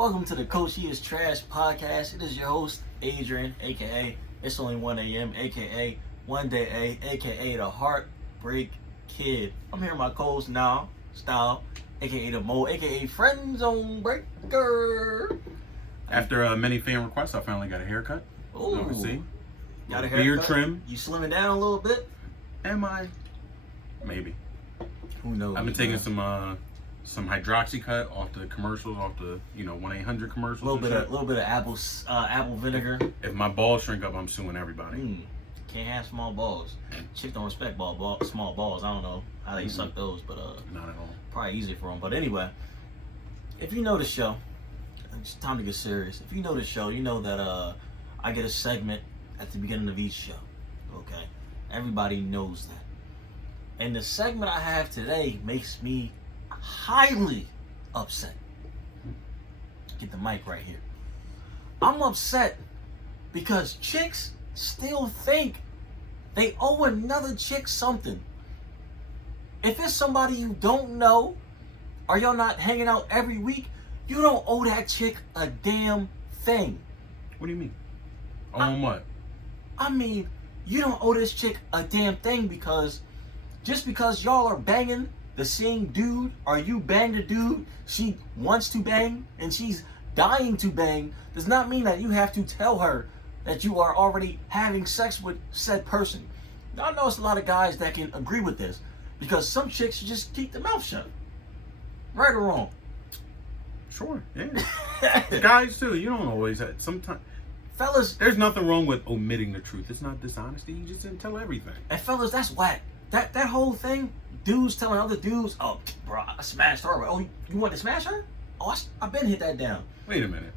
Welcome to the Coach He Is Trash podcast. It is your host, Adrian, aka It's Only 1 a.m., aka One Day A, aka The Heartbreak Kid. I'm here with my co-host Nile, Style, aka The Mo, aka Friendzone Breaker. After many fan requests, I finally got a haircut. Ooh. See? Got a haircut? Beard trim. You slimming down a little bit? Am I? Maybe. Who knows? I've been taking some hydroxy cut off the commercials, off the 1-800 commercials. A little bit of apple vinegar. If my balls shrink up, I'm suing everybody. Can't have small balls. Chicks don't respect small balls. I don't know how they suck those, but Not at all. probably easier for them. But anyway, if you know the show, it's time to get serious. If you know the show, you know that I get a segment at the beginning of each show. Okay, everybody knows that. And the segment I have today makes me highly upset. Get the mic right here. I'm upset because chicks still think they owe another chick something. If it's somebody you don't know, or y'all not hanging out every week, you don't owe that chick a damn thing. What do you mean? What? I mean, you don't owe this chick a damn thing because just because y'all are banging the same dude, or you bang the dude she wants to bang and she's dying to bang, does not mean that you have to tell her that you are already having sex with said person. Now, I know it's a lot of guys that can agree with this because some chicks just keep their mouth shut. Right or wrong? Sure, yeah. Guys too, you don't always have, sometimes. Fellas, There's nothing wrong with omitting the truth. It's not dishonesty. You just didn't tell everything. and fellas, that's whack. That whole thing, dudes telling other dudes, oh, bro, I smashed her. Oh, you want to smash her? Oh, I've been hit that down. Wait a minute.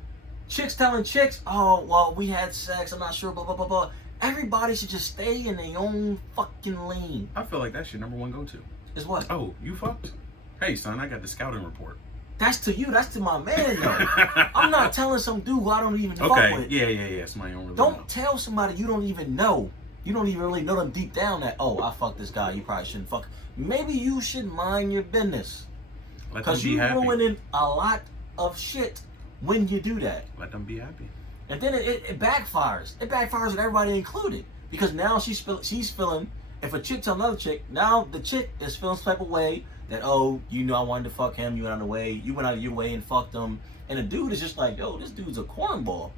Chicks telling chicks, oh, well, we had sex, I'm not sure, blah, blah, blah, blah. Everybody should just stay in their own fucking lane. I feel like that's your number one go-to. Is what? Oh, you fucked? Hey, son, I got the scouting report. That's to you, that's to my man, though. I'm not telling some dude who I don't even fuck Okay, with. yeah. It's my own. Don't tell somebody you don't even know. You don't even really know them deep down that, oh, I fucked this guy, you probably shouldn't fuck. Maybe you should mind your business. Let them Because be you're happy. ruining a lot of shit when you do that. Let them be happy. And then it backfires. It backfires with everybody included. Because now she's feeling, if a chick tell another chick, now the chick is feeling some type of way that, oh, you know I wanted to fuck him, you went out of your way and fucked him. And the dude is just like, yo, this dude's a cornball.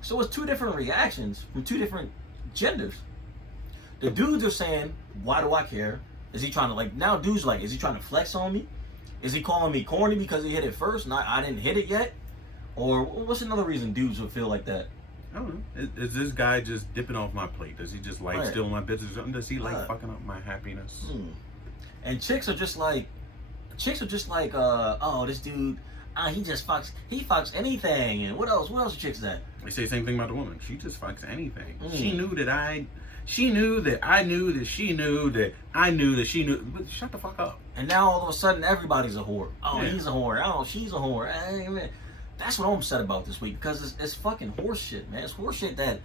So it's two different reactions from two different genders. The dudes are saying, why do I care? Is he trying to, now dudes are like, is he trying to flex on me? Is he calling me corny because he hit it first and I didn't hit it yet? Or what's another reason dudes would feel like that? I don't know. Is this guy just dipping off my plate? Does he just like Right. stealing my business? Does he like Right. fucking up my happiness? And chicks are just like, oh, this dude, he fucks anything. And what else are chicks at? They say the same thing about the woman. She just fucks anything. Mm. She knew that I knew that she knew that I knew that she knew. But shut the fuck up. And now all of a sudden everybody's a whore. Oh, Yeah. he's a whore. Oh, she's a whore. Man. That's what I'm upset about this week because it's fucking horse shit, man. It's horse shit that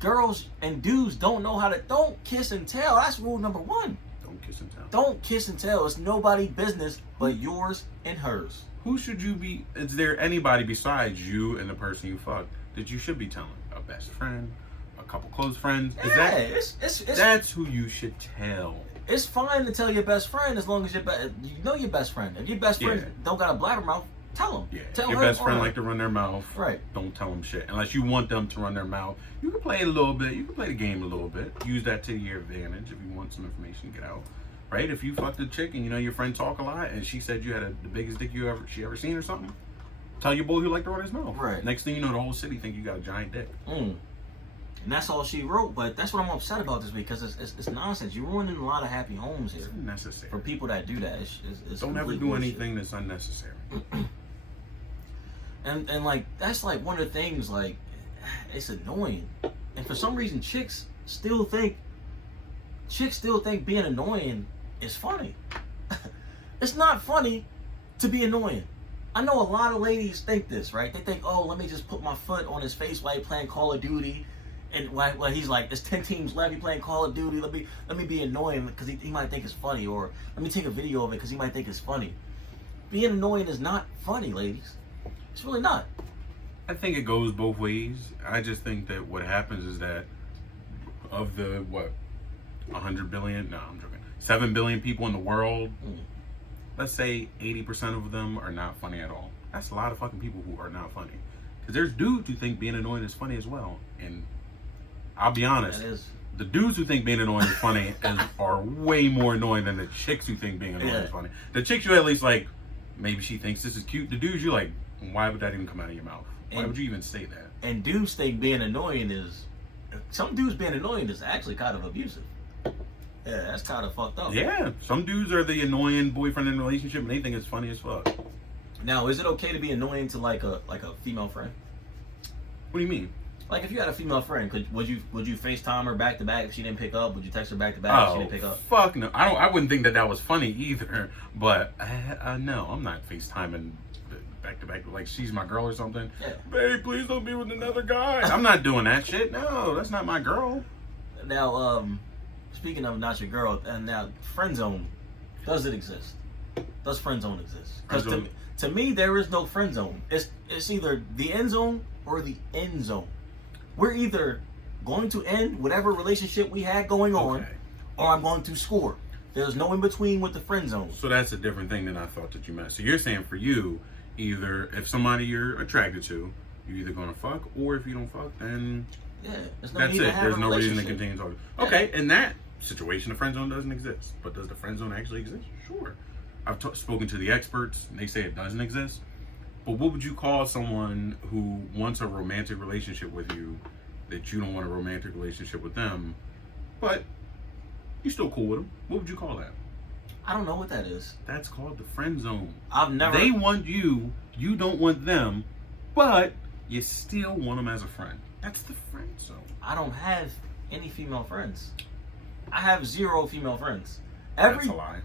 girls and dudes don't know how to. Don't kiss and tell. That's rule number one. Don't kiss and tell. Don't kiss and tell. It's nobody's business but yours and hers. Who should you be? Is there anybody besides you and the person you fucked that you should be telling? A best friend, a couple close friends? That's who you should tell. It's fine to tell your best friend as long as you know your best friend. If your best friend don't got a blabbermouth, tell him. Yeah. Tell Your her best friend or- like to run their mouth. Right. Don't tell them shit unless you want them to run their mouth. You can play it a little bit. You can play the game a little bit. Use that to your advantage if you want some information to get out. Right? If you fucked a chick and your friend talk a lot and she said you had the biggest dick she ever seen or something, tell your boy who like to run his mouth. Right. Next thing you know, the whole city think you got a giant dick. And that's all she wrote, but that's what I'm upset about this week because it's nonsense. You're ruining a lot of happy homes here It's unnecessary. for people that do that. It's Don't ever complete do bullshit. anything that's unnecessary. And like that's like one of the things, like it's annoying. And for some reason chicks still think being annoying is funny. It's not funny to be annoying. I know a lot of ladies think this, right? They think, oh, let me just put my foot on his face while he's playing Call of Duty. And while he's like, there's 10 teams left, he playing Call of Duty. Let me be annoying because he might think it's funny. Or let me take a video of it because he might think it's funny. Being annoying is not funny, ladies. It's really not. I think it goes both ways. I just think that what happens is that of the 100 billion? No, I'm joking. 7 billion people in the world. Let's say 80% of them are not funny at all. That's a lot of fucking people who are not funny. Because there's dudes who think being annoying is funny as well. And I'll be honest, the dudes who think being annoying is funny are way more annoying than the chicks who think being annoying is funny. The chicks you at least like, maybe she thinks this is cute. The dudes you like, why would that even come out of your mouth? Why would you even say that? And dudes think being annoying is, some dudes being annoying is actually kind of abusive. Yeah, that's kind of fucked up. Yeah, some dudes are the annoying boyfriend in a relationship and they think it's funny as fuck. Now, is it okay to be annoying to like a female friend? What do you mean? Like if you had a female friend, would you FaceTime her back to back if she didn't pick up? Would you text her back to back if she didn't pick up? Fuck no. I wouldn't think that was funny either. But no, I'm not FaceTiming back to back like she's my girl or something. Yeah. Babe, please don't be with another guy. I'm not doing that shit. No, that's not my girl. Now, speaking of not your girl, and now friend zone, does it exist? Does friend zone exist? Because to me, there is no friend zone. It's either the end zone or the end zone. We're either going to end whatever relationship we had going on, or I'm going to score. There's no in between with the friend zone. So that's a different thing than I thought that you meant. So you're saying for you, either if somebody you're attracted to, you're either gonna fuck, or if you don't fuck, then there's no that's need it. to have There's a no reason to relationship. continue talking. Okay, in that situation, the friend zone doesn't exist. But does the friend zone actually exist? Sure. I've spoken to the experts, and they say it doesn't exist. But what would you call someone who wants a romantic relationship with you, that you don't want a romantic relationship with them, but you're still cool with them? What would you call that? I don't know what that is. That's called the friend zone. I've never. They want you, you don't want them, but you still want them as a friend. That's the friend zone. I don't have any female friends. I have 0 female friends. That's a lie.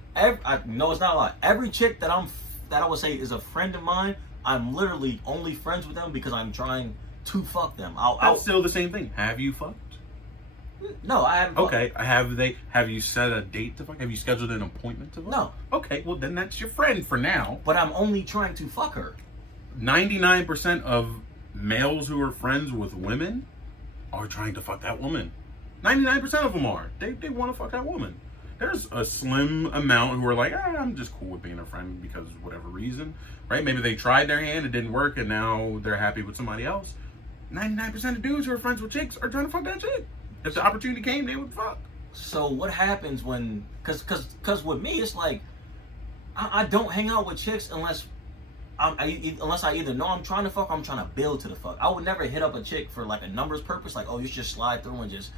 No, it's not a lie. Every chick that I would say is a friend of mine, I'm literally only friends with them because I'm trying to fuck them. That's still the same thing. Have you fucked? No, I haven't. Okay. Have you set a date to fuck? Have you scheduled an appointment to fuck? No. Okay. Well, then that's your friend for now. But I'm only trying to fuck her. 99% of males who are friends with women are trying to fuck that woman. 99% of them are. They want to fuck that woman. There's a slim amount who are like, I'm just cool with being a friend because of whatever reason, right? Maybe they tried their hand, it didn't work, and now they're happy with somebody else. 99% of dudes who are friends with chicks are trying to fuck that chick. If the opportunity came, they would fuck. So what happens when, cause with me, it's like, I don't hang out with chicks unless I either know I'm trying to fuck or I'm trying to build to the fuck. I would never hit up a chick for like a numbers purpose, like, oh, you should just slide through and just,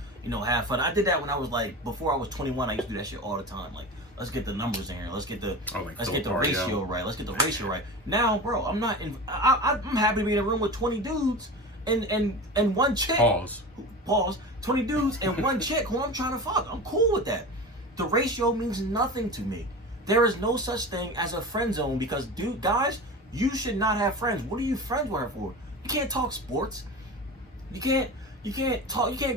have fun. I did that when I was like, before I was 21, I used to do that shit all the time. Like, let's get the numbers in here. Let's get the ratio right. Let's get the ratio right. Now, bro, I'm not I'm happy to be in a room with 20 dudes and one chick. Pause. 20 dudes and one chick who I'm trying to fuck. I'm cool with that. The ratio means nothing to me. There is no such thing as a friend zone because, guys, you should not have friends. What are you friends with her for? You can't talk sports. You can't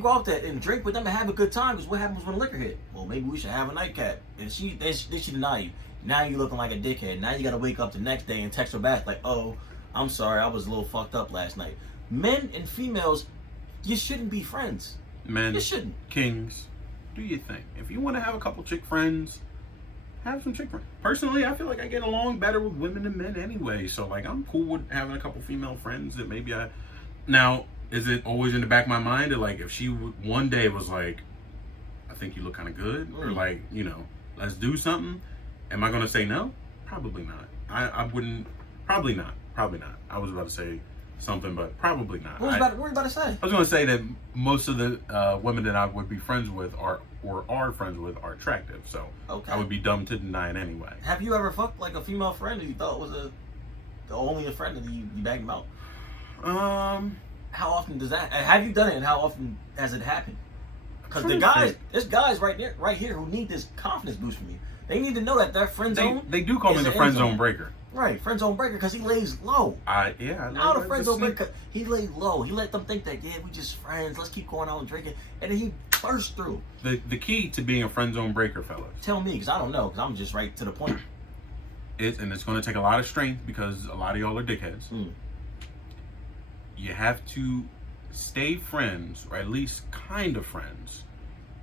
go out there and drink with them and have a good time because what happens when liquor hit? Well, maybe we should have a nightcap. And she deny you. Now you're looking like a dickhead. Now you got to wake up the next day and text her back like, oh, I'm sorry, I was a little fucked up last night. Men and females, you shouldn't be friends. Men, you shouldn't. Kings, do your thing. If you want to have a couple chick friends, have some chick friends. Personally, I feel like I get along better with women than men anyway. So, like, I'm cool with having a couple female friends that maybe Now, is it always in the back of my mind that, like, if she one day was like, I think you look kind of good, or like, let's do something, am I going to say no? Probably not. I wouldn't, probably not. I was about to say something, but probably not. What were you about to say? I was going to say that most of the women that I would be friends with are friends with are attractive, so I would be dumb to deny it anyway. Have you ever fucked like a female friend who you thought was only a friend and you bagged him out? How often does that? Have you done it, and how often has it happened? Because there's guys right here who need this confidence boost from you. They need to know that their friend zone. They do call me the friend zone breaker. Right, friend zone breaker because he lays low. I now the friend zone breaker, he lays low. He let them think that we just friends. Let's keep going out and drinking, and then he bursts through. The key to being a friend zone breaker, fellas. Tell me, because I don't know, because I'm just right to the point. And it's going to take a lot of strength because a lot of y'all are dickheads. you have to stay friends, or at least kind of friends,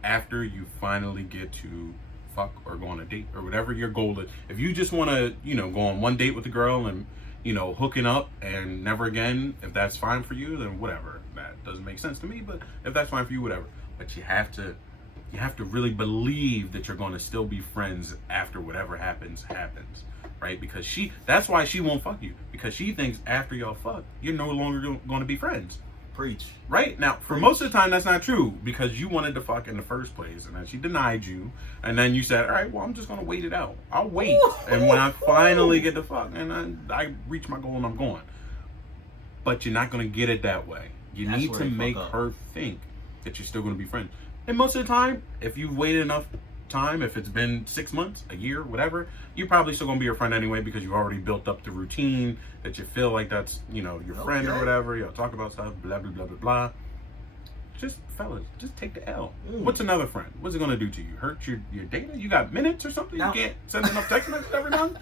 after you finally get to fuck or go on a date or whatever your goal is. If you just want to, go on one date with a girl and, hooking up and never again, if that's fine for you, then whatever. That doesn't make sense to me, but if that's fine for you, whatever. But you have to really believe that you're going to still be friends after whatever happens, right? Because that's why she won't fuck you, because she thinks after y'all fuck, you're no longer going to be friends. Preach. Right? Now, for most of the time, that's not true, because you wanted to fuck in the first place, and then she denied you, and then you said, all right, well, I'm just going to wait it out. I'll wait. And when I finally get to fuck, and I reach my goal and I'm going. But you're not going to get it that way. You need to make her think that you're still going to be friends. And most of the time, if you've waited enough time, if it's been 6 months, a year, whatever, you're probably still gonna be your friend anyway, because you've already built up the routine that you feel like that's your friend or whatever. Y'all talk about stuff, blah blah blah blah blah. Just fellas, just take the L. What's another friend? What's it gonna do to you? Hurt your data? You got minutes or something? You can't send enough text messages every month?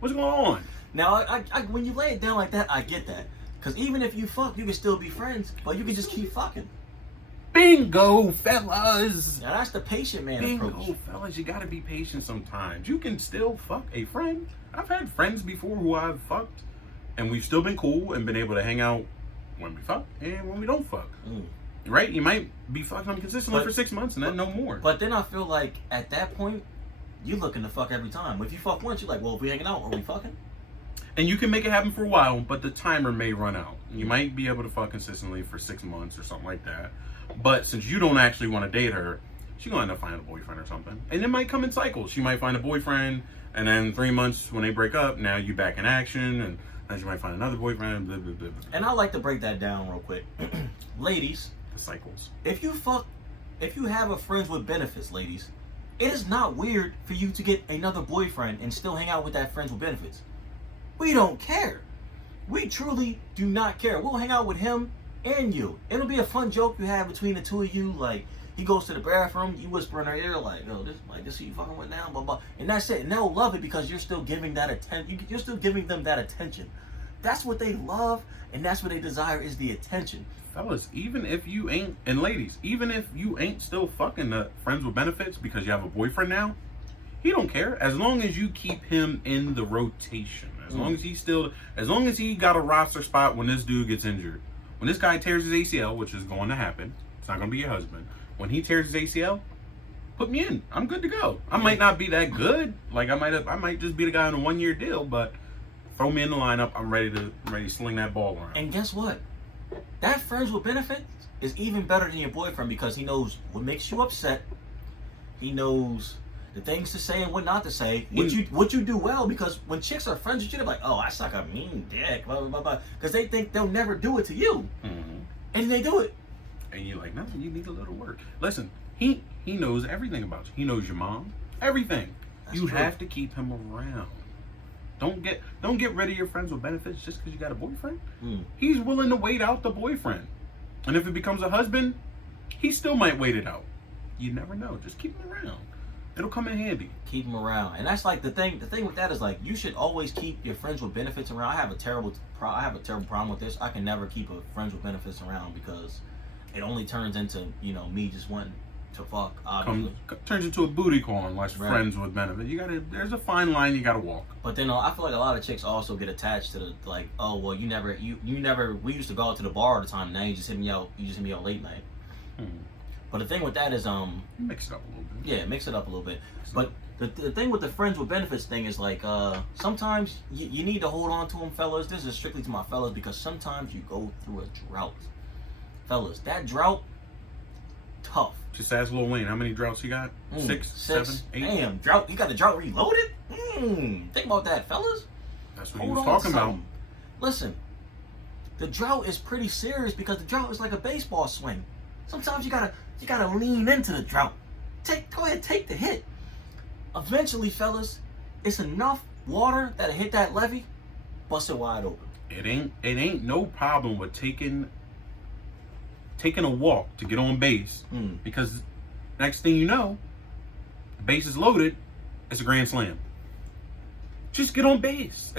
What's going on? Now, I when you lay it down like that, I get that. Because even if you fuck, you can still be friends, but you can just keep fucking. Bingo, fellas. Now that's the patient man approach. Bingo, fellas. You gotta be patient sometimes. You can still fuck a friend. I've had friends before who I've fucked, and we've still been cool and been able to hang out when we fuck and when we don't fuck. Right? You might be fucking them consistently for 6 months and then no more. But then I feel like at that point, you're looking to fuck every time. If you fuck once, you're like, well, if we hanging out, are we fucking? And you can make it happen for a while, but the timer may run out. You might be able to fuck consistently for 6 months or something like that. But since you don't actually want to date her, she's going to end up finding a boyfriend or something. And it might come in cycles. She might find a boyfriend, and then 3 months when they break up, now you back in action, and then she might find another boyfriend, blah, blah, blah, blah. And I like to break that down real quick. Ladies. The cycles. If you have a friends with benefits, ladies, it is not weird for you to get another boyfriend and still hang out with that friends with benefits. We don't care. We truly do not care. We'll hang out with him and you. It'll be a fun joke you have between the two of you. Like, he goes to the bathroom, you whisper in her ear, like, "Oh, this who you fucking with now," blah blah. And that's it. And they'll love it because you're still giving that attention. You're still giving them that attention. That's what they love, and that's what they desire, is the attention. Fellas, even if you ain't, and ladies, even if you ain't still fucking the friends with benefits because you have a boyfriend now, he don't care. As long as you keep him in the rotation. As long as he got a roster spot when this dude gets injured. When this guy tears his ACL, which is going to happen, it's not going to be your husband. When he tears his ACL, put me in. I'm good to go. I might not be that good. Like I might just be the guy on a 1-year deal, but throw me in the lineup. I'm ready to sling that ball around. And guess what? That friends with benefits is even better than your boyfriend, because he knows what makes you upset. He knows the things to say and what not to say. What you do well, because when chicks are friends with you, they're like, "Oh, I suck a mean dick," blah blah blah blah, because they think they'll never do it to you, and they do it. And you're like, "No, you need a little work." Listen, he knows everything about you. He knows your mom, everything. That's true. Have to keep him around. Don't get rid of your friends with benefits just because you got a boyfriend. He's willing to wait out the boyfriend, and if it becomes a husband, he still might wait it out. You never know. Just keep him around. It'll come in handy. Keep them around. And that's like the thing with that is, like, you should always keep your friends with benefits around. I have a terrible problem with this. I can never keep a friends with benefits around, because it only turns into, me just wanting to fuck, obviously. Turns into a booty call unless friends with benefits. There's a fine line you gotta walk. But then I feel like a lot of chicks also get attached to the, like, "Oh, well, you never, we used to go out to the bar all the time. Now you just hit me out late night." But the thing with that is, mix it up a little bit. Yeah, mix it up a little bit. But the thing with the friends with benefits thing is, like, sometimes you need to hold on to them, fellas. This is strictly to my fellas, because sometimes you go through a drought. Fellas, that drought, tough. Just ask Lil Wayne, how many droughts he got? 6, 7, 8? Damn, drought. He got the drought reloaded? Think about that, fellas. That's what he was talking about. Listen, the drought is pretty serious, because the drought is like a baseball swing. Sometimes you gotta lean into the drought. Go ahead, take the hit. Eventually, fellas, it's enough water that'll hit that levee, bust it wide open. It ain't no problem with taking a walk to get on base, because next thing you know, the base is loaded. It's a grand slam. Just get on base.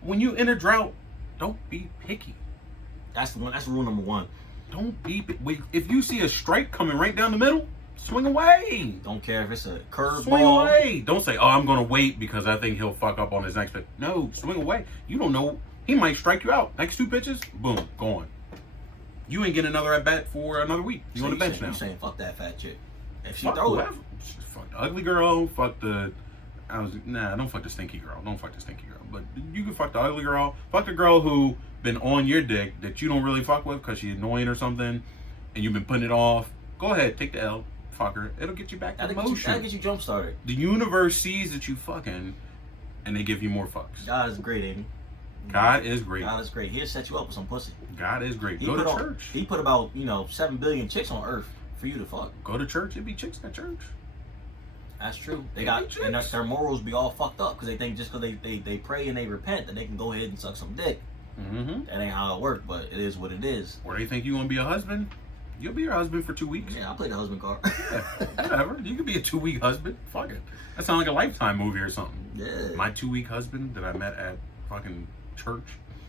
When you in a drought, don't be picky. That's the one. That's rule number one. Don't beep it. Wait, if you see a strike coming right down the middle, swing away. Don't care if it's a curveball. Swing away. Don't say, "Oh, I'm gonna wait because I think he'll fuck up on his next pitch." No, swing away. You don't know. He might strike you out. Next 2 pitches, boom, gone. You ain't getting another at bat for another week. You on the bench now. You saying fuck that fat chick? If she Fuck throw whoever. it, Fuck the ugly girl. Fuck the. Don't fuck the stinky girl. Don't fuck the stinky girl. But you can fuck the ugly girl. Fuck the girl who been on your dick that you don't really fuck with because she's annoying or something, and you've been putting it off. Go ahead, take the L. Fuck her. It'll get you back to motion. That'll get you jump started. The universe sees that you fucking, and they give you more fucks. God is great, ain't he? God is great. God is great. He'll set you up with some pussy. God is great. Go to church. He put about 7 billion chicks on earth for you to fuck. Go to church. It'd be chicks at church. That's true. They got and their morals be all fucked up because they think just because they pray and they repent that they can go ahead and suck some dick. Mm-hmm. That ain't how it works, but it is what it is. Or they think you want to be a husband. You'll be your husband for 2 weeks. Yeah, I'll play the husband card. Yeah, whatever. You could be a 2-week husband. Fuck it. That sounds like a Lifetime movie or something. Yeah. My 2-week husband that I met at fucking church.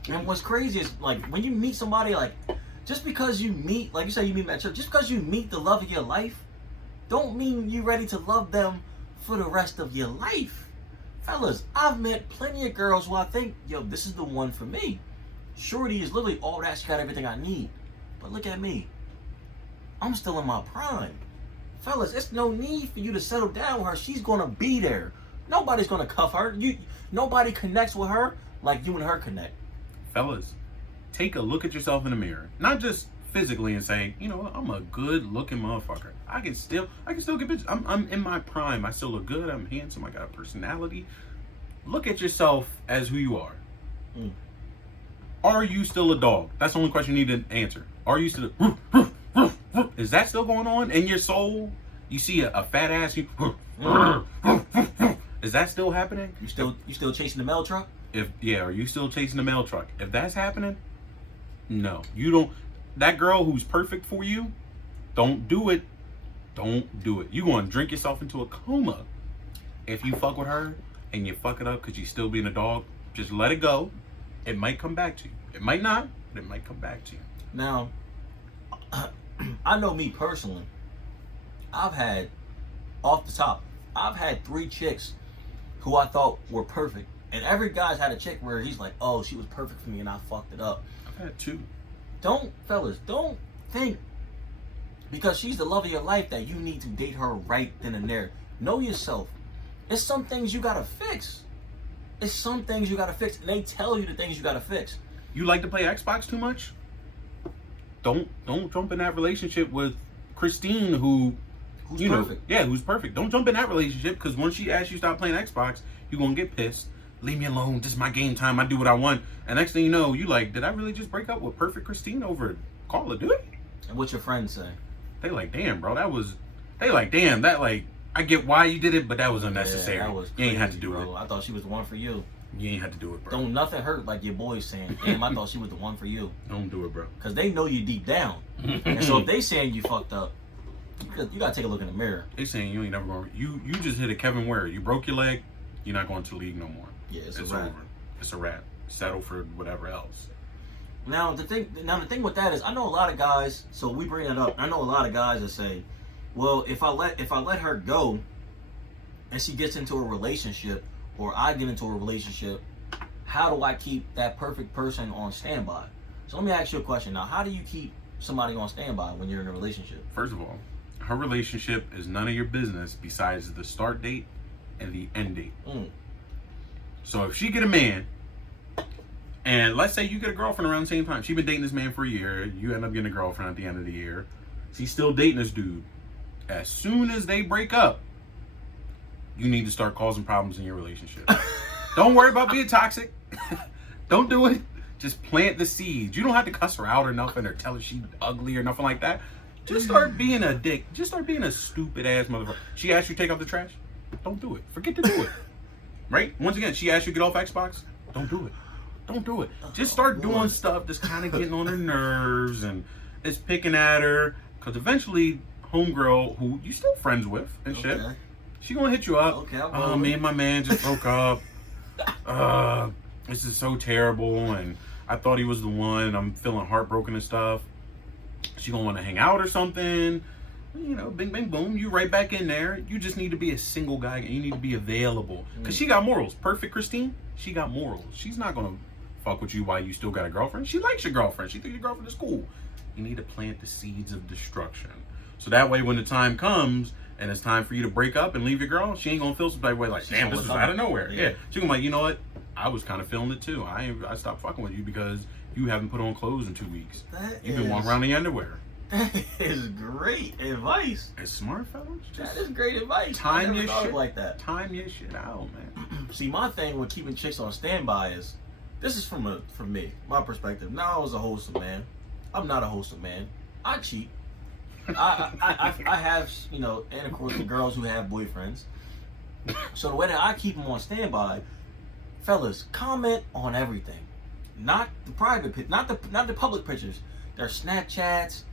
And what's crazy is like when you meet somebody, like just because you meet, like you said, you meet them at church, just because you meet the love of your life, don't mean you're ready to love them for the rest of your life. Fellas, I've met plenty of girls who I think, yo, this is the one for me. Shorty is literally all that. She got everything I need. But look at me. I'm still in my prime. Fellas, it's no need for you to settle down with her. She's gonna be there. Nobody's gonna cuff her. Nobody connects with her like you and her connect. Fellas, take a look at yourself in the mirror. Not just physically and say, you know what, I'm a good looking motherfucker. I can still get bitches. I'm in my prime. I still look good. I'm handsome. I got a personality. Look at yourself as who you are. Mm. Are you still a dog? That's the only question you need to answer. Are you still is that still going on in your soul? You see a fat ass, is that still happening? You still chasing the mail truck? Are you still chasing the mail truck? If that's happening, no. You don't. That girl who's perfect for you, don't do it. Don't do it. You're going to drink yourself into a coma if you fuck with her and you fuck it up because you still being a dog. Just let it go. It might come back to you. It might not, but it might come back to you. Now, I know me personally. I've had 3 chicks who I thought were perfect. And every guy's had a chick where he's like, oh, she was perfect for me and I fucked it up. I've had 2. Fellas, don't think because she's the love of your life that you need to date her right then and there. Know yourself. There's some things you gotta fix. And they tell you the things you gotta fix. You like to play Xbox too much? Don't jump in that relationship with Christine who's perfect. Who's perfect. Don't jump in that relationship because once she asks you to stop playing Xbox, you're gonna get pissed. Leave me alone. This is my game time. I do what I want. And next thing you know, you like, did I really just break up with perfect Christine over Call of Duty? And what's your friends say? They like, damn, bro, I get why you did it, but that was unnecessary. Yeah, that was crazy, you ain't had to do it. I thought she was the one for you. You ain't had to do it, bro. Don't nothing hurt like your boys saying, damn, I thought she was the one for you. Don't do it, bro. Because they know you deep down. And so if they saying you fucked up, you gotta take a look in the mirror. They saying you ain't never going. You just hit a Kevin Ware. You broke your leg. You're not going to the league no more. Yeah, it's over. It's a wrap. Settle for whatever else. Now the thing with that is, I know a lot of guys. So we bring that up. I know a lot of guys that say, well, if I let her go, and she gets into a relationship, or I get into a relationship, how do I keep that perfect person on standby? So let me ask you a question now. How do you keep somebody on standby when you're in a relationship? First of all, her relationship is none of your business besides the start date and the end date. So if she get a man, and let's say you get a girlfriend around the same time, she's been dating this man for a year, you end up getting a girlfriend at the end of the year, she's still dating this dude. As soon as they break up, you need to start causing problems in your relationship. Don't worry about being toxic. Don't do it. Just plant the seeds. You don't have to cuss her out or nothing or tell her she's ugly or nothing like that. Just start being a dick. Just start being a stupid ass motherfucker. She asked you to take out the trash? Don't do it. Forget to do it. Right? Once again, she asked you to get off Xbox? Don't do it. Don't do it. Just start doing stuff that's kind of getting on her nerves and it's picking at her. Because eventually, homegirl, who you still friends with and shit, she gonna hit you up. Me and my man just broke up. This is so terrible, and I thought he was the one. I'm feeling heartbroken and stuff. She gonna want to hang out or something. You know, bing, bang, boom. You right back in there. You just need to be a single guy. You need to be available. Because she got morals. Perfect Christine, she got morals. She's not going to fuck with you while you still got a girlfriend. She likes your girlfriend. She thinks your girlfriend is cool. You need to plant the seeds of destruction. So that way when the time comes and it's time for you to break up and leave your girl, she ain't going to feel some type of way like, damn, this was out of nowhere. Yeah. She going to be like, you know what? I was kind of feeling it too. I stopped fucking with you because you haven't put on clothes in 2 weeks. You've been walking around in your underwear. That is great advice. It's smart, fellas. That is great advice. Time your shit like that. Time your shit out, man. See, my thing with keeping chicks on standby is, this is from me, my perspective. Now I was a wholesome man. I'm not a wholesome man. I cheat. I have, you know, and of course the girls who have boyfriends. So the way that I keep them on standby, fellas, comment on everything. Not the private, not the public pictures. Their Snapchats,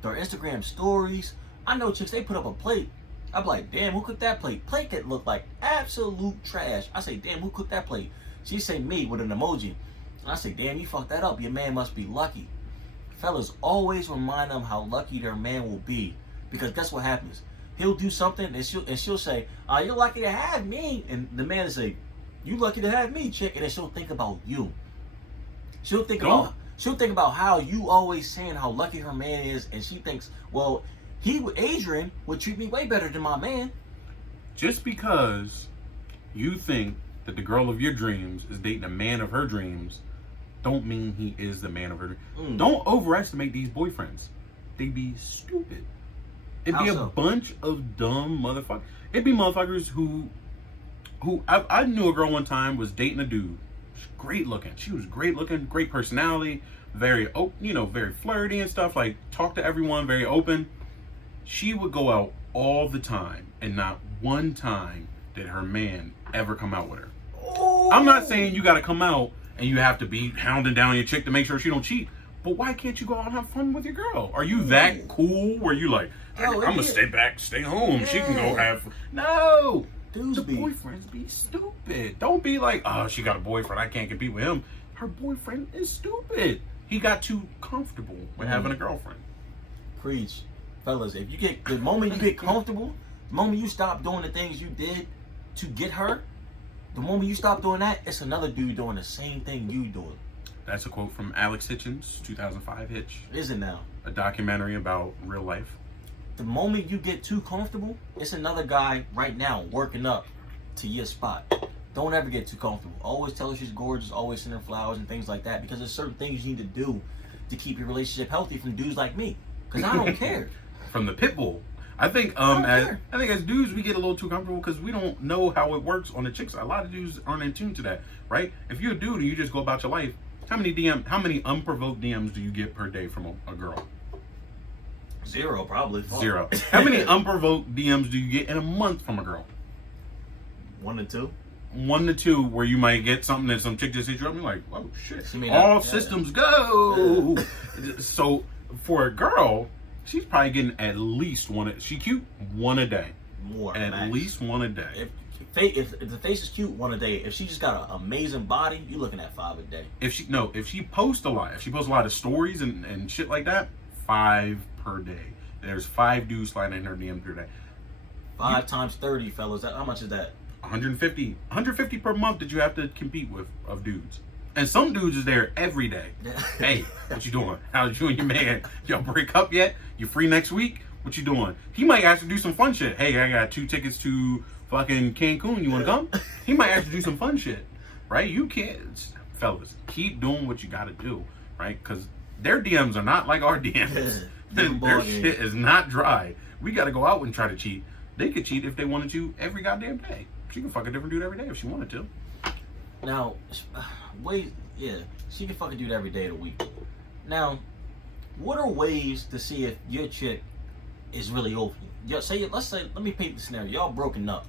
their Instagram stories. I know chicks, they put up a plate. I'm like, damn, who cooked that plate? Plate that looked like absolute trash. I say, damn, who cooked that plate? She say me with an emoji. And I say, damn, you fucked that up. Your man must be lucky. Fellas, always remind them how lucky their man will be. Because guess what happens? He'll do something and she'll say, you're lucky to have me. And the man will say, you lucky to have me, chick. And then she'll think about you. She'll think about how you always saying how lucky her man is, and she thinks, well, Adrian would treat me way better than my man. Just because you think that the girl of your dreams is dating a man of her dreams, don't mean he is the man of her dreams. Don't overestimate these boyfriends. They be stupid. It'd be a bunch of dumb motherfuckers. It'd be motherfuckers who I knew a girl one time was dating a dude. Great looking. She was great looking, great personality, very very flirty and stuff, like talk to everyone, very open. She would go out all the time and not one time did her man ever come out with her. I'm not saying you got to come out and you have to be hounding down your chick to make sure she don't cheat, but why can't you go out and have fun with your girl? Are you that cool where you like, I'm gonna stay back, stay home, she can go have fun? No. Boyfriends be stupid. Don't be like, oh, she got a boyfriend, I can't compete with him. Her boyfriend is stupid. He got too comfortable with having a girlfriend. Preach. Fellas, if you get, the moment you get comfortable, the moment you stop doing the things you did to get her, the moment you stop doing that, it's another dude doing the same thing you doing. That's a quote from Alex Hitchens, 2005 Hitch. Is it now? A documentary about real life. The moment you get too comfortable, it's another guy right now working up to your spot. Don't ever get too comfortable. Always tell her she's gorgeous, always send her flowers and things like that, because there's certain things you need to do to keep your relationship healthy from dudes like me. Because I don't care. From the pit bull. I think as dudes we get a little too comfortable because we don't know how it works on the chicks. A lot of dudes aren't in tune to that, right? If you're a dude and you just go about your life, how many unprovoked DMs do you get per day from a girl? Zero, probably. Zero. How many unprovoked DMs do you get in a month from a girl? 1 to 2. 1 to 2, where you might get something that some chick just hit you up and you're like, oh shit, all systems go. So for a girl, she's probably getting at least one. She cute, 1 a day. More. At least 1 a day. If the face is cute, 1 a day. If she just got an amazing body, you're looking at 5 a day. If she posts a lot, if she posts a lot of stories and shit like that, 5 per day. There's 5 dudes sliding in her DM per day. 5 times 30, fellas. How much is that? 150 per month that you have to compete with of dudes. And some dudes is there every day. Hey, what you doing? How's you and your man? Y'all break up yet? You free next week? What you doing? He might ask to do some fun shit. Hey, I got 2 tickets to fucking Cancun. You want to come? He might ask to do some fun shit, right? You can't, fellas, keep doing what you got to do, right? Because their DMs are not like our DMs. Their shit is not dry. We got to go out and try to cheat. They could cheat if they wanted to every goddamn day. She can fuck a different dude every day if she wanted to. Now, she can fuck a dude every day of the week. Now, what are ways to see if your chick is really over you? Let me paint the scenario. Y'all broken up.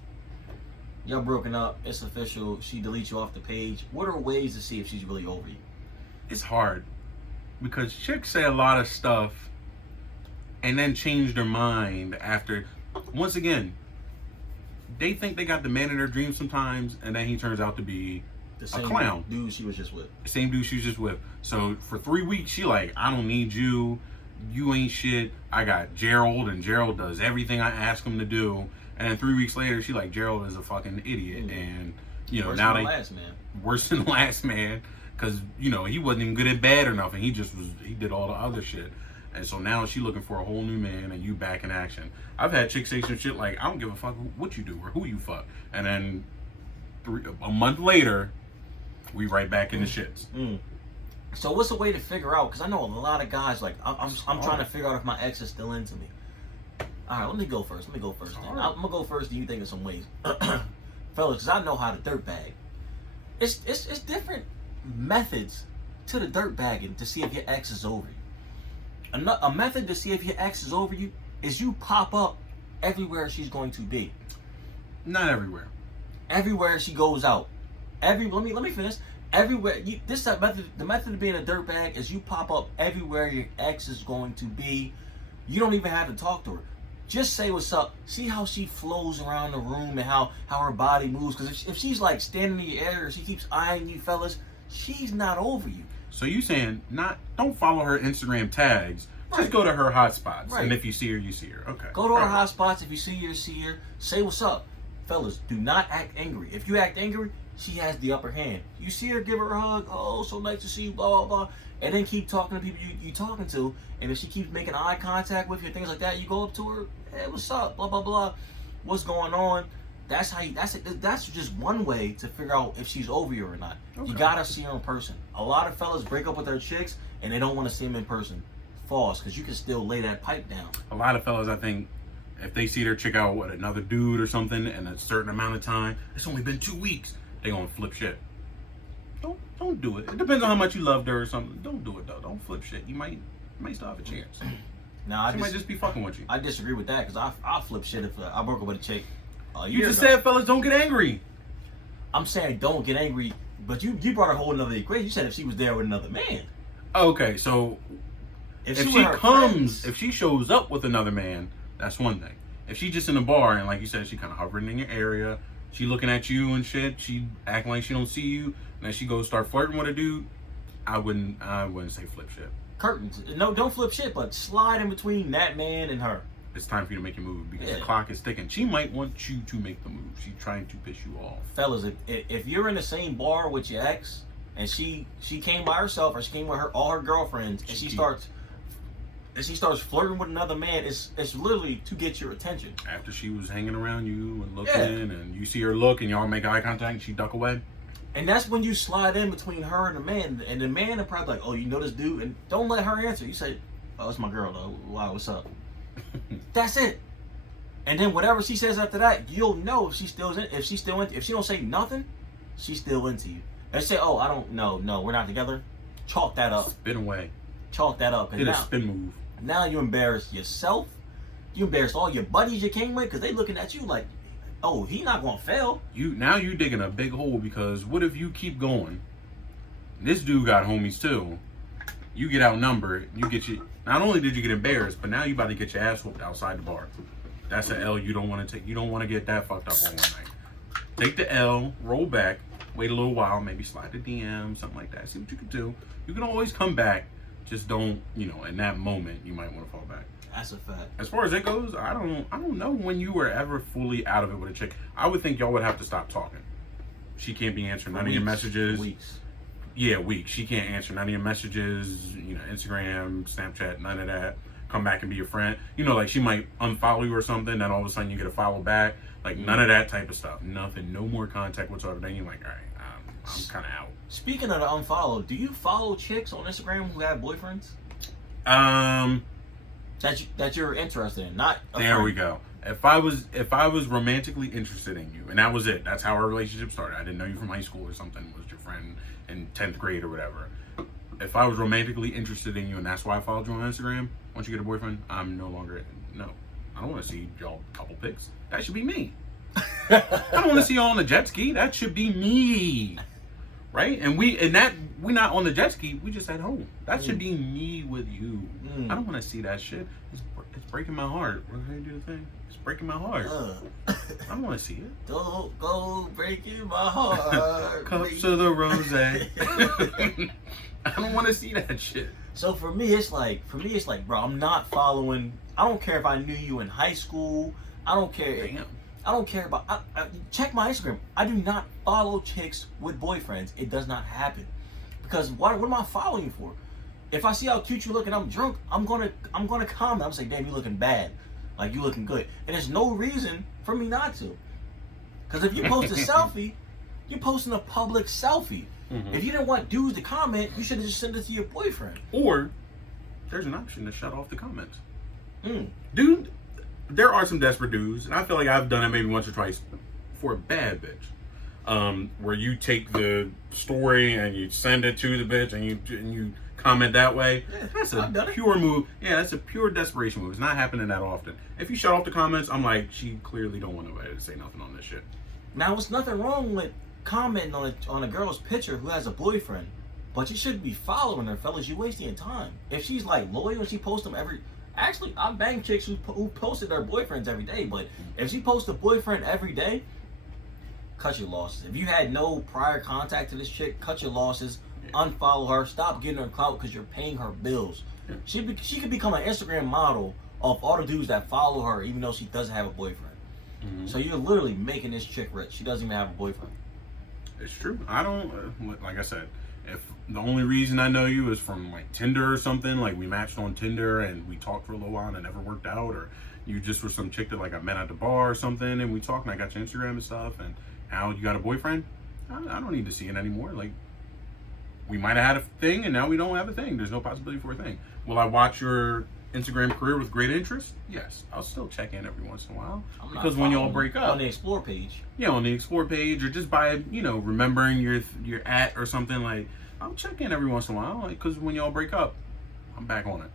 It's official. She deletes you off the page. What are ways to see if she's really over you? It's hard because chicks say a lot of stuff and then change their mind after. Once again, they think they got the man in their dreams sometimes, and then he turns out to be The same clown. dude she was just with. Same dude she was just with. So for 3 weeks, she like, I don't need you. You ain't shit. I got Gerald, and Gerald does everything I ask him to do. And then 3 weeks later, she like, Gerald is a fucking idiot. And, you know, Worse now than they... the last man. Worse than the last man. Because, you know, he wasn't even good at bad or nothing. He just was... He did all the other shit. And so now she looking for a whole new man, and you back in action. I've had chicks say some shit like, I don't give a fuck what you do or who you fuck. And then a month later, we right back in the shits. So what's the way to figure out? Because I know a lot of guys, like, I'm trying to figure out if my ex is still into me. All right, let me go first. Then. I'm going to go first. Do you think of some ways? Fellas, because I know how to dirtbag. It's different methods to the dirtbagging to see if your ex is over you. A method to see if your ex is over you is you pop up everywhere she's going to be. Not everywhere. Everywhere she goes out. Let me finish. Everywhere. The method of being a dirtbag is you pop up everywhere your ex is going to be. You don't even have to talk to her. Just say what's up. See how she flows around the room and how her body moves. Because if she's like standing in the air or she keeps eyeing you fellas, she's not over you. So you saying don't follow her Instagram tags. Just go to her hotspots. Right. And if you see her, you see her. Okay. Go to her hotspots. If you see her, see her. Say what's up. Fellas, do not act angry. If you act angry, she has the upper hand. You see her, give her a hug. Oh, so nice to see you, blah, blah, blah. And then keep talking to people you talking to. And if she keeps making eye contact with you, things like that, you go up to her. Hey, what's up? Blah, blah, blah. What's going on? That's just one way to figure out if she's over you or not. Okay. You gotta see her in person. A lot of fellas break up with their chicks and they don't want to see them in person. False, because you can still lay that pipe down. A lot of fellas, I think, if they see their chick out with another dude or something in a certain amount of time, it's only been 2 weeks, they gonna flip shit. Don't do it. It depends on how much you loved her or something. Don't do it though. Don't flip shit. You might still have a chance. She might just be fucking with you. I disagree with that because I flip shit if I broke up with a chick. You just said, fellas, don't get angry. I'm saying don't get angry, but you brought a whole another equation. You said if she was there with another man. Okay, so if she shows up with another man, that's one thing. If she just in the bar and like you said, she kind of hovering in your area, she looking at you and shit, she acting like she don't see you, and then she goes start flirting with a dude, I wouldn't say flip shit. Curtains. No, don't flip shit, but slide in between that man and her. It's time for you to make your move because the clock is ticking. She might want you to make the move. She's trying to piss you off. Fellas, if you're in the same bar with your ex and she came by herself or she came with all her girlfriends and she starts flirting with another man, it's literally to get your attention. After she was hanging around you and looking and you see her look and y'all make eye contact and she duck away. And that's when you slide in between her and the man. And the man are probably like, oh, you know this dude? And don't let her answer. You say, oh, it's my girl though. Wow, what's up? That's it. And then whatever she says after that, you'll know if she's still in. If she don't say nothing, she's still into you. They say, oh, I don't know, no, we're not together. Chalk that up. Spin away. Chalk that up. Did a spin move. Now you embarrass yourself. You embarrass all your buddies you came with because they looking at you like, oh, he not gonna fail. Now you digging a big hole because what if you keep going? This dude got homies too. You get outnumbered. Not only did you get embarrassed, but now you about to get your ass whooped outside the bar. That's an L you don't want to take. You don't want to get that fucked up on one night. Take the L, roll back, wait a little while, maybe slide the DM, something like that. See what you can do. You can always come back. Just don't, in that moment, you might want to fall back. That's a fact. As far as it goes, I don't know when you were ever fully out of it with a chick. I would think y'all would have to stop talking. She can't be answering none of your messages. Weeks. Yeah, weeks. She can't answer none of your messages, Instagram, Snapchat, none of that. Come back and be your friend. Like she might unfollow you or something, then all of a sudden you get a follow back. Like none of that type of stuff. Nothing. No more contact whatsoever. Then you're like, all right, I'm kind of out. Speaking of the unfollow, do you follow chicks on Instagram who have boyfriends? That you're interested in, not a there friend. We go. If I was romantically interested in you, and that was it. That's how our relationship started. I didn't know you from high school or something. Was your friend in 10th grade or whatever. If I was romantically interested in you, and that's why I followed you on Instagram, once you get a boyfriend, I'm no longer no. I don't want to see y'all couple pics. That should be me. I don't want to see y'all on a jet ski. That should be me. right? And we not on the jet ski. We just at home. That should be me with you. I don't want to see that shit. It's breaking my heart. We're gonna do the thing. It's breaking my heart. I don't want to see it. Don't go breaking my heart. Cups of the rose. I don't want to see that shit. So for me, it's like, bro, I'm not following. I don't care if I knew you in high school. I don't care. Damn. I don't care about. Check my Instagram. I do not follow chicks with boyfriends. It does not happen. Because what am I following you for? If I see how cute you look and I'm drunk, I'm gonna comment. I'm saying, damn, you looking bad. Like, you looking good. And there's no reason for me not to. Because if you post a selfie, you're posting a public selfie. If you didn't want dudes to comment, you should have just sent it to your boyfriend. Or there's an option to shut off the comments. Dude, there are some desperate dudes, and I feel like I've done it maybe once or twice for a bad bitch. Where you take the story and you send it to the bitch and you comment that way. Yeah, that's a pure move. Yeah, that's a pure desperation move. It's not happening that often. If you shut off the comments, I'm like, she clearly don't want nobody to say nothing on this shit. Now, there's nothing wrong with commenting on a girl's picture who has a boyfriend, but you shouldn't be following her, fellas. You're wasting your time. If she's like loyal and she posts them actually, I bang chicks who posted their boyfriends every day, but if she posts a boyfriend every day, cut your losses. If you had no prior contact to this chick, cut your losses. Unfollow her. Stop getting her clout because you're paying her bills. She could become an Instagram model of all the dudes that follow her, even though she doesn't have a boyfriend. So you're literally making this chick rich. She doesn't even have a boyfriend. It's true. I don't, like I said, if the only reason I know you is from like Tinder or something, like we matched on Tinder and we talked for a little while and it never worked out, or you just were some chick that like I met at the bar or something and we talked and I got your Instagram and stuff, and now you got a boyfriend, I don't need to see it anymore. Like, we might have had a thing and now we don't have a thing. There's no possibility for a thing. Will I watch your Instagram career with great interest? Yes. I'll still check in every once in a while. Because when y'all break up. On the Explore page. Yeah, on the Explore page, or just by, remembering your at or something, like, I'll check in every once in a while. Like, because when y'all break up, I'm back on it.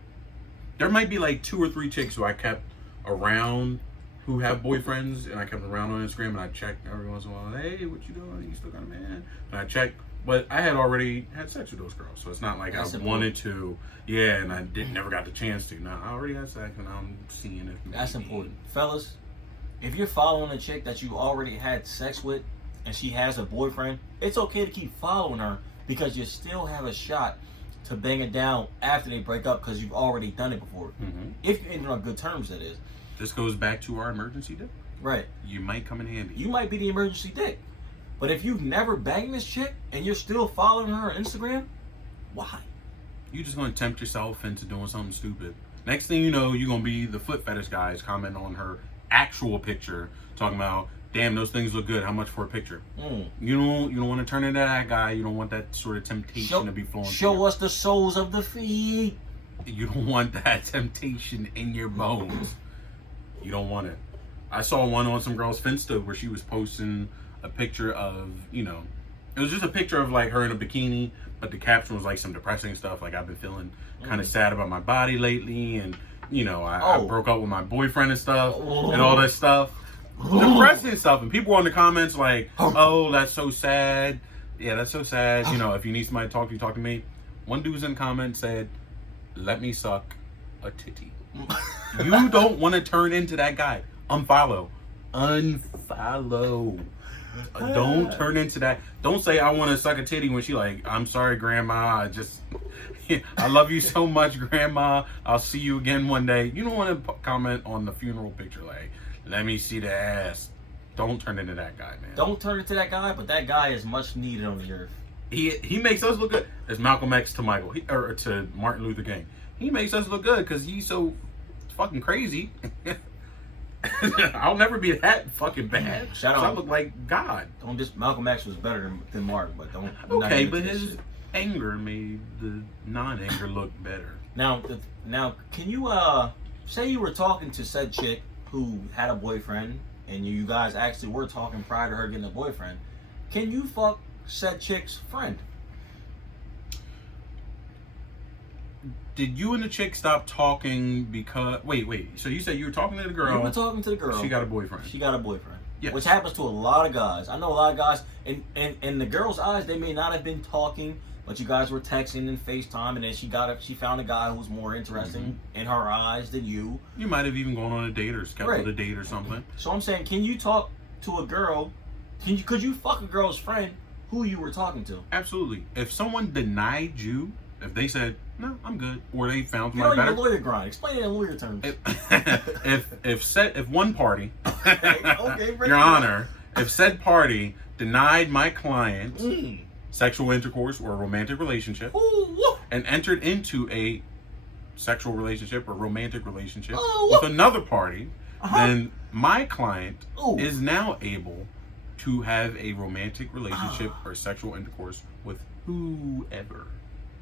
There might be like 2 or 3 chicks who I kept around who have boyfriends, and I kept around on Instagram, and I checked every once in a while, hey, what you doing? You still got a man? And I checked. But I had already had sex with those girls, so it's not like I wanted to. Yeah, and I never got the chance to. No, I already had sex, and I'm seeing if that's important, fellas. If you're following a chick that you already had sex with, and she has a boyfriend, it's okay to keep following her because you still have a shot to bang it down after they break up because you've already done it before. If you're in on good terms, that is. This goes back to our emergency dick. Right. You might come in handy. You might be the emergency dick. But if you've never banged this chick and you're still following her on Instagram, why? You're just going to tempt yourself into doing something stupid. Next thing you know, you're going to be the foot fetish guys commenting on her actual picture, talking about, damn, those things look good. How much for a picture? You don't want to turn into that guy. You don't want that sort of temptation to be flowing. Show us the soles of the feet. You don't want that temptation in your bones. You don't want it. I saw one on some girl's Finsta where she was posting a picture of, it was just a picture of like her in a bikini, but the caption was like some depressing stuff. Like, I've been feeling kind of sad about my body lately, and I broke up with my boyfriend and stuff, and all this stuff, depressing stuff. And people were in the comments like, "Oh, that's so sad. Yeah, that's so sad. If you need somebody to talk to, talk to me." One dude was in the comments said, "Let me suck a titty." You don't want to turn into that guy. Unfollow. Don't turn into that. Don't say I want to suck a titty when she like, I'm sorry, grandma. I love you so much, grandma. I'll see you again one day. You don't want to comment on the funeral picture like, let me see the ass. Don't turn into that guy, man. Don't turn into that guy, but that guy is much needed on the earth. He makes us look good. It's Malcolm X to to Martin Luther King. He makes us look good because he's so fucking crazy. I'll never be that fucking bad. I look like God. Malcolm X was better than Martin, but don't. Okay, but his anger made the non-anger look better. Now, can you say you were talking to said chick who had a boyfriend, and you guys actually were talking prior to her getting a boyfriend? Can you fuck said chick's friend? Did you and the chick stop talking because... Wait. So you said you were talking to the girl. You were talking to the girl. She got a boyfriend. She got a boyfriend. Yes. Which happens to a lot of guys. I know a lot of guys, and in the girl's eyes, they may not have been talking, but you guys were texting and FaceTime, and then she found a guy who was more interesting in her eyes than you. You might have even gone on a date or scheduled a date or something. So I'm saying, can you talk to a girl? Could you fuck a girl's friend who you were talking to? Absolutely. If someone denied you, if they said, no, I'm good, or they found somebody You're better. lawyer grind. Explain it in lawyer terms. If one party, okay, Your Honor, if said party denied my client sexual intercourse or a romantic relationship and entered into a sexual relationship or romantic relationship with another party, then my client is now able to have a romantic relationship or sexual intercourse with whoever.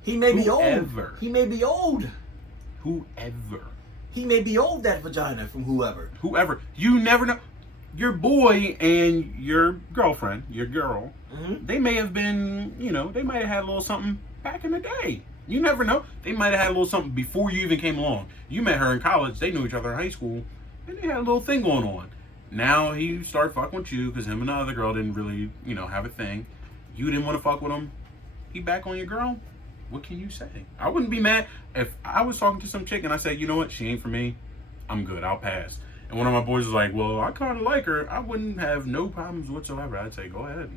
He may be old. He may be old. Whoever. He may be old, that vagina, from whoever. Whoever. You never know. Your boy and your girlfriend, your girl, they may have been, they might have had a little something back in the day. You never know. They might have had a little something before you even came along. You met her in college. They knew each other in high school. And they had a little thing going on. Now he started fucking with you because him and the other girl didn't really, have a thing. You didn't want to fuck with him. He back on your girl. What can you say? I wouldn't be mad if I was talking to some chick and I said, you know what, she ain't for me. I'm good. I'll pass. And one of my boys was like, well, I kind of like her. I wouldn't have no problems whatsoever. I'd say, go ahead.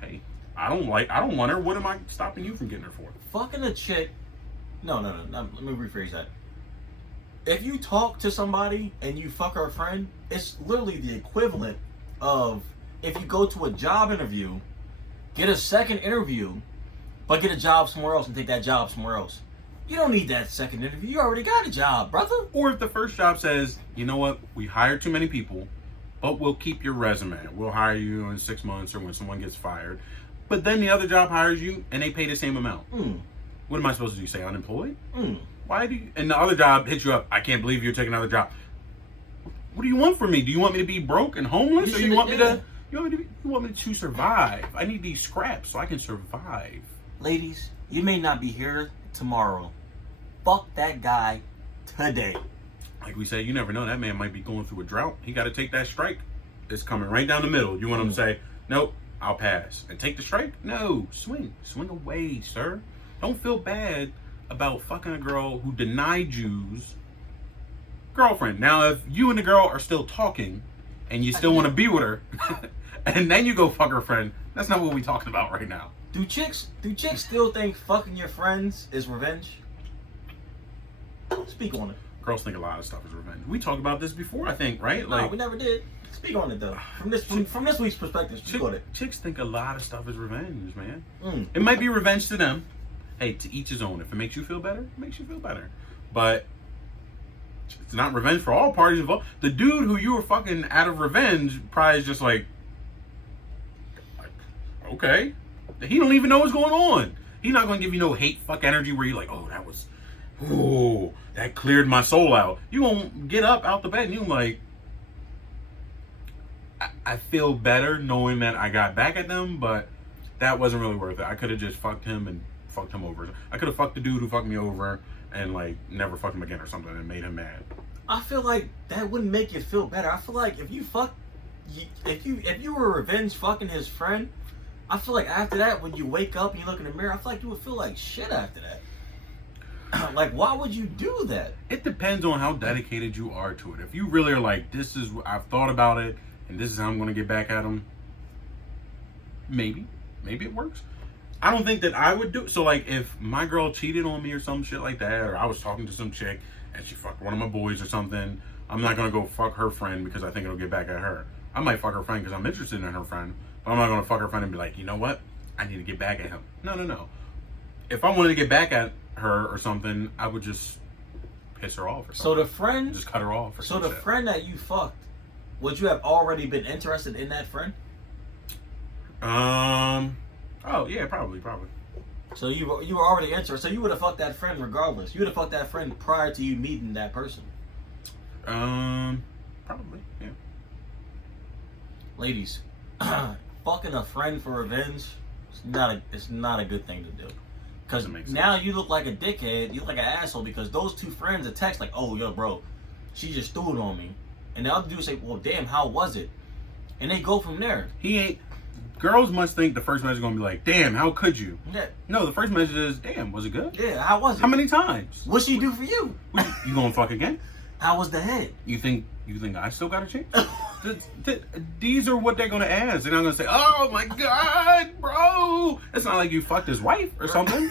Hey, I don't want her. What am I stopping you from getting her for? Fucking a chick. No. Let me rephrase that. If you talk to somebody and you fuck her friend, it's literally the equivalent of if you go to a job interview, get a second interview, but get a job somewhere else and take that job somewhere else. You don't need that second interview. You already got a job, brother. Or if the first job says, you know what, we hired too many people, but we'll keep your resume. We'll hire you in 6 months or when someone gets fired. But then the other job hires you and they pay the same amount. What am I supposed to do? Say unemployed? Why do you? And the other job hits you up. I can't believe you're taking another job. What do you want from me? Do you want me to be broke and homeless, or you want me to? You want me to survive? I need these scraps so I can survive. Ladies, you may not be here tomorrow. Fuck that guy today. Like we said, you never know. That man might be going through a drought. He got to take that strike. It's coming right down the middle. You want him to say, nope, I'll pass. And take the strike? No, swing. Swing away, sir. Don't feel bad about fucking a girl who denied you's girlfriend. Now, if you and the girl are still talking and you still want to be with her, and then you go fuck her friend, that's not what we're talking about right now. Do chicks still think fucking your friends is revenge? Speak on it. Girls think a lot of stuff is revenge. We talked about this before, I think, right? No, we never did. Speak on it though. From this week's perspective, speak on it. Chicks think a lot of stuff is revenge, man. It might be revenge to them. Hey, to each his own. If it makes you feel better, it makes you feel better. But it's not revenge for all parties involved. The dude who you were fucking out of revenge probably is just like, okay. He don't even know what's going on. He's not going to give you no hate fuck energy where you're like, that cleared my soul out. You won't get up out the bed and you're like, I feel better knowing that I got back at them, but that wasn't really worth it. I could have just fucked him and fucked him over. I could have fucked the dude who fucked me over and like never fucked him again or something and made him mad. I feel like that wouldn't make you feel better. I feel like if you were revenge fucking his friend, I feel like after that, when you wake up and you look in the mirror, I feel like you would feel like shit after that. Like, why would you do that? It depends on how dedicated you are to it. If you really are like, I've thought about it, and this is how I'm going to get back at him, maybe it works. I don't think that I would do it. So, like, if my girl cheated on me or some shit like that, or I was talking to some chick and she fucked one of my boys or something, I'm not going to go fuck her friend because I think it'll get back at her. I might fuck her friend because I'm interested in her friend, but I'm not going to fuck her friend and be like, you know what? I need to get back at him. No. If I wanted to get back at her or something, I would just piss her off or something. So the friend... Just cut her off or something. So the friend that you fucked, would you have already been interested in that friend? Oh, yeah, probably. So you were already interested. So you would have fucked that friend regardless. You would have fucked that friend prior to you meeting that person. Probably, yeah. Ladies, fucking a friend for revenge, it's not a good thing to do. Because now you look like a dickhead, you look like an asshole because those two friends are text like, oh, yo, bro, she just threw it on me. And the other dude say, well, damn, how was it? and they go from there. He ain't. Girls must think the first message is gonna be like, "Damn, how could you?" Yeah. No, the first message is, "Damn, was it good? Yeah, how was it? How many times? What she do for you? You gonna fuck again? How was the head? You think I still got a chance?" These are what they're gonna ask. They're not gonna say, "Oh my god, bro!" It's not like you fucked his wife or something.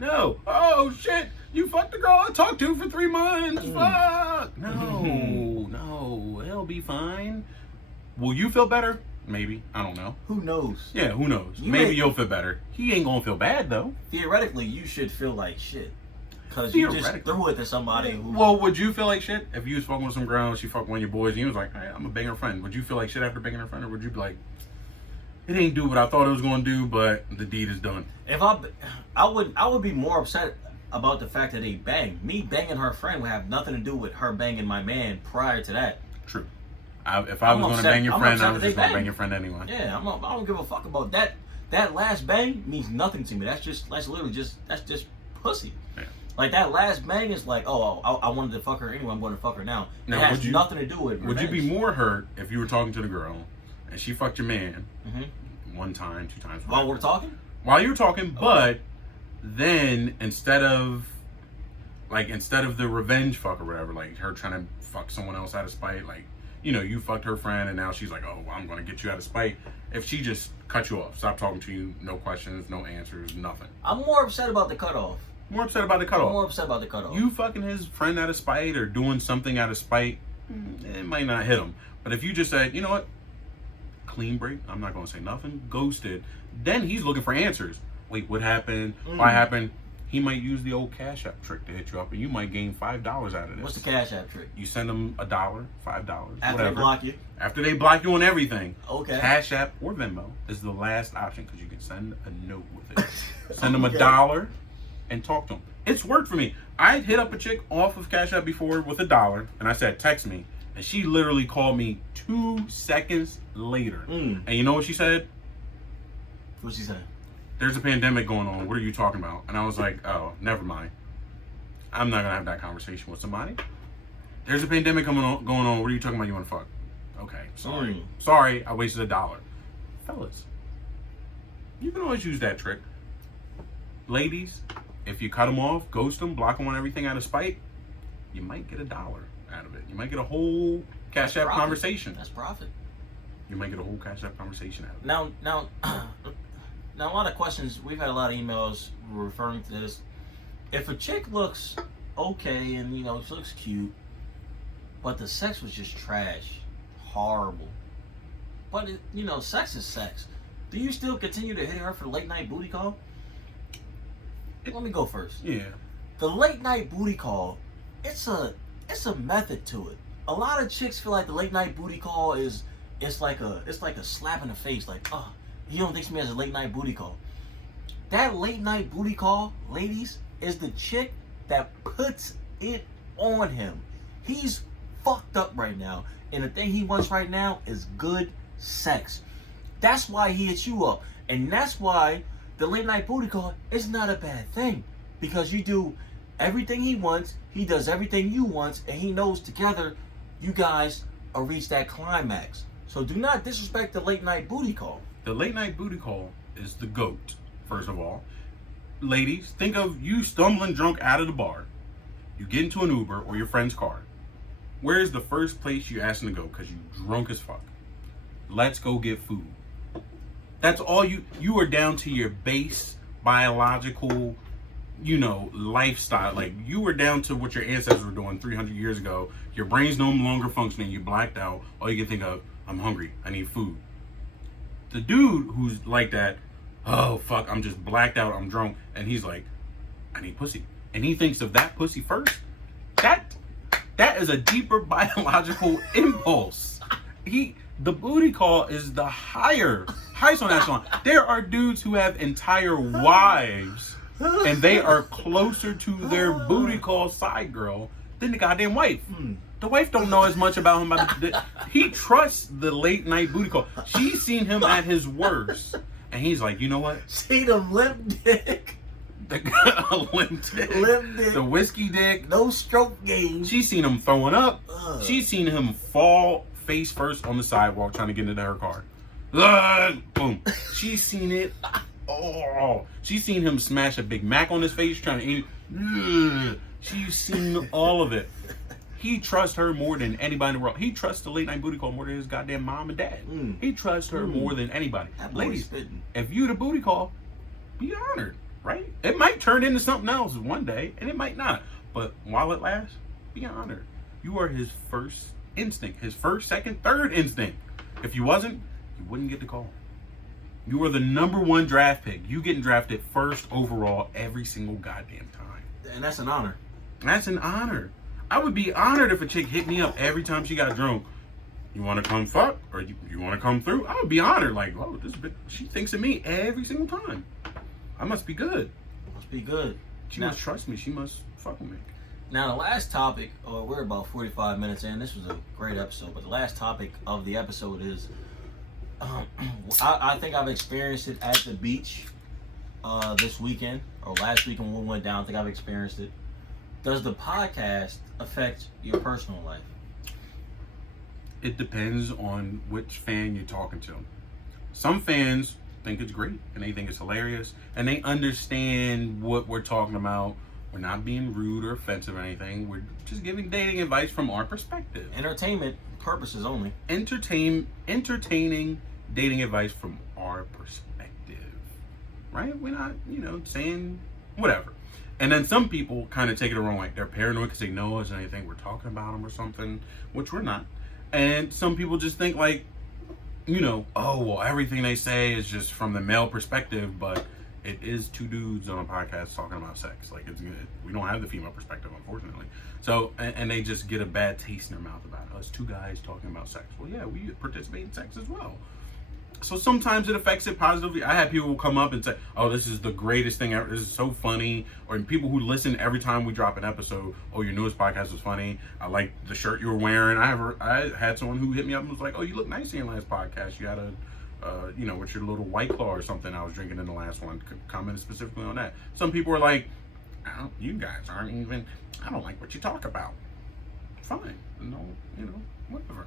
No. Oh shit, you fucked the girl I talked to for 3 months. Fuck. No, it'll be fine. Will you feel better? Maybe. I don't know. Who knows? Yeah, who knows? Maybe you'll feel better. He ain't gonna feel bad though. Theoretically, you should feel like shit. Because you just threw it to somebody who... Well, would you feel like shit if you was fucking with some girl and she fucked one of your boys and you was like, hey, I'm gonna bang her friend? Would you feel like shit after banging her friend? Or would you be like, it ain't do what I thought it was gonna do, but the deed is done? If I would be more upset about the fact that they banged. Me banging her friend would have nothing to do with her banging my man prior to that. True. If I was going to bang your friend, I was just going to bang your friend anyway. Yeah, I don't give a fuck about that. That last bang means nothing to me. That's literally just pussy. Yeah. Like that last bang is like, oh, I wanted to fuck her anyway. I'm going to fuck her now. It has nothing to do with revenge. Would you be more hurt if you were talking to the girl and she fucked your man 1 time, 2 times? While we're talking? While you were talking, but then instead of the revenge fuck or whatever, like her trying to fuck someone else out of spite, like, you know, you fucked her friend and now she's like, oh, well, I'm going to get you out of spite. If she just cut you off, stop talking to you, no questions, no answers, nothing. I'm more upset about the cutoff. More upset about the cutoff. I'm more upset about the cutoff. You fucking his friend out of spite or doing something out of spite, it might not hit him. But if you just said, you know what, clean break, I'm not going to say nothing, ghosted, then he's looking for answers. Wait, what happened? Why happened? He might use the old Cash App trick to hit you up, and you might gain $5 out of this. What's the Cash App trick? You send them $1, $5, after whatever. they block you. After they block you on everything. Okay. Cash App or Venmo is the last option because you can send a note with it. Send them $1 and talk to them. It's worked for me. I hit up a chick off of Cash App before with $1, and I said, text me. And she literally called me 2 seconds later. And you know what she said? What'd she say? There's a pandemic going on. What are you talking about? And I was like, oh, never mind. I'm not going to have that conversation with somebody. There's a pandemic going on. What are you talking about? You want to fuck? Okay, sorry. Sorry, I wasted $1. Fellas, you can always use that trick. Ladies, if you cut them off, ghost them, block them on everything out of spite, you might get $1 out of it. You might get a whole Cash App conversation. That's profit. You might get a whole Cash App conversation out of it. Now, a lot of questions. We've had a lot of emails referring to this. If a chick looks okay and, you know, she looks cute, but the sex was just trash, horrible. But, you know, sex is sex. Do you still continue to hit her for the late night booty call? Let me go first. Yeah. The late night booty call, it's a method to it. A lot of chicks feel like the late night booty call is like a slap in the face, like, oh, he don't think me as a late night booty call. That late night booty call, ladies, is the chick that puts it on him. He's fucked up right now, and the thing he wants right now is good sex. That's why he hits you up, and that's why the late night booty call is not a bad thing, because you do everything he wants, he does everything you want, and he knows together you guys will reach that climax. So do not disrespect the late night booty call. The late night booty call is the GOAT, first of all. Ladies, think of you stumbling drunk out of the bar. You get into an Uber or your friend's car. Where is the first place you ask them to go? Because you drunk as fuck. Let's go get food. That's all you are down to your base biological, you know, lifestyle. Like, you were down to what your ancestors were doing 300 years ago. Your brain's no longer functioning. You blacked out. All you can think of, I'm hungry. I need food. The dude who's like that, oh fuck, I'm just blacked out, I'm drunk, and he's like, I need pussy. And he thinks of that pussy first. That is a deeper biological impulse. The booty call is the highest on that echelon. There are dudes who have entire wives, and they are closer to their booty call side girl than the goddamn wife. The wife don't know as much about him. He trusts the late night booty call. She's seen him at his worst, and he's like, you know what? See the limp dick. The limp dick. The whiskey dick. No stroke game. She's seen him throwing up. She's seen him fall face first on the sidewalk trying to get into her car. Boom. She's seen it. Oh, she's seen him smash a Big Mac on his face trying to eat. She's seen all of it. He trusts her more than anybody in the world. He trusts the late night booty call more than his goddamn mom and dad. He trusts her more than anybody. Ladies, if you the booty call, be honored, right? It might turn into something else one day, and it might not. But while it lasts, be honored. You are his first instinct, his first, second, third instinct. If you wasn't, you wouldn't get the call. You are the number one draft pick. You getting drafted first overall every single goddamn time. And that's an honor. That's an honor. I would be honored if a chick hit me up every time she got drunk. You want to come fuck? Or you want to come through? I would be honored. Like, oh, she thinks of me every single time. I must be good. Must be good. She must trust me. She must fuck with me. Now, the last topic, we're about 45 minutes in. This was a great episode. But the last topic of the episode is, I think I've experienced it at the beach this weekend. Or last weekend when we went down. I think I've experienced it. Does the podcast affect your personal life? It depends on which fan you're talking to. Some fans think it's great and they think it's hilarious and they understand what we're talking about. We're not being rude or offensive or anything. We're just giving dating advice from our perspective. Entertainment purposes only. Entertaining dating advice from our perspective. Right? We're not, saying whatever. And then some people kind of take it the wrong way. They're paranoid because they know us and they think we're talking about them or something, which we're not. And some people just think like, oh, well, everything they say is just from the male perspective, but it is two dudes on a podcast talking about sex. Like, we don't have the female perspective, unfortunately. So, and they just get a bad taste in their mouth about us two guys talking about sex. Well, yeah, we participate in sex as well. So sometimes it affects it positively. I had people come up and say, oh, this is the greatest thing ever. This is so funny. Or people who listen every time we drop an episode, oh, your newest podcast was funny. I like the shirt you were wearing. I had someone who hit me up and was like, oh, you look nice in your last podcast. You had with your little White Claw or something I was drinking in the last one. Commented specifically on that. Some people are like, you guys aren't even, I don't like what you talk about. Fine. No, whatever.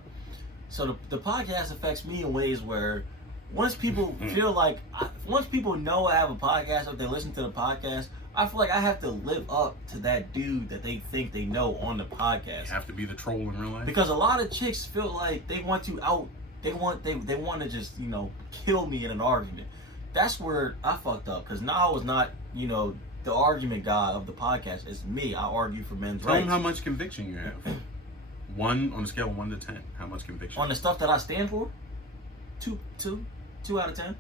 So the podcast affects me in ways where once people feel like, once people know I have a podcast, or they listen to the podcast, I feel like I have to live up to that dude that they think they know on the podcast. You have to be the troll in real life. Because a lot of chicks feel like they want to they want to just, kill me in an argument. That's where I fucked up. Because Nile was not, the argument guy of the podcast. It's me. I argue for men's rights. Tell them how much conviction you have. 1 on a scale of 1 to 10. How much conviction? On the stuff that I stand for, 2 out of 10.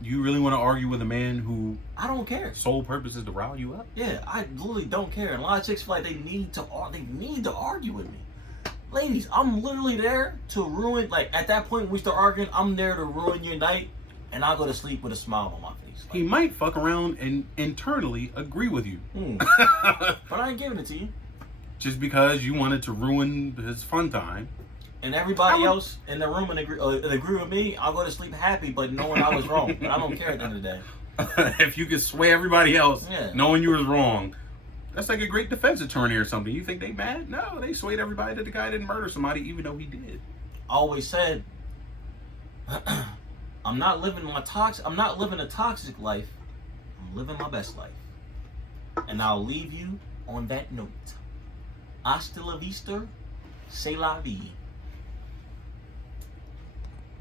You really want to argue with a man who I don't care. Sole purpose is to rile you up? Yeah, I literally don't care. And a lot of chicks feel like they need to argue with me. Ladies, I'm literally there to ruin. Like at that point when we start arguing, I'm there to ruin your night, and I'll go to sleep with a smile on my face. Like, he might fuck around and internally agree with you, but I ain't giving it to you. Just because you wanted to ruin his fun time. And everybody else in the room and agree with me, I'll go to sleep happy, but knowing I was wrong. But I don't care at the end of the day. If you could sway everybody else, knowing you was wrong, that's like a great defense attorney or something. You think they mad? No, they swayed everybody that the guy didn't murder somebody, even though he did. I always said, I'm not living a toxic life. I'm living my best life. And I'll leave you on that note. Hasta la vista, c'est la vie.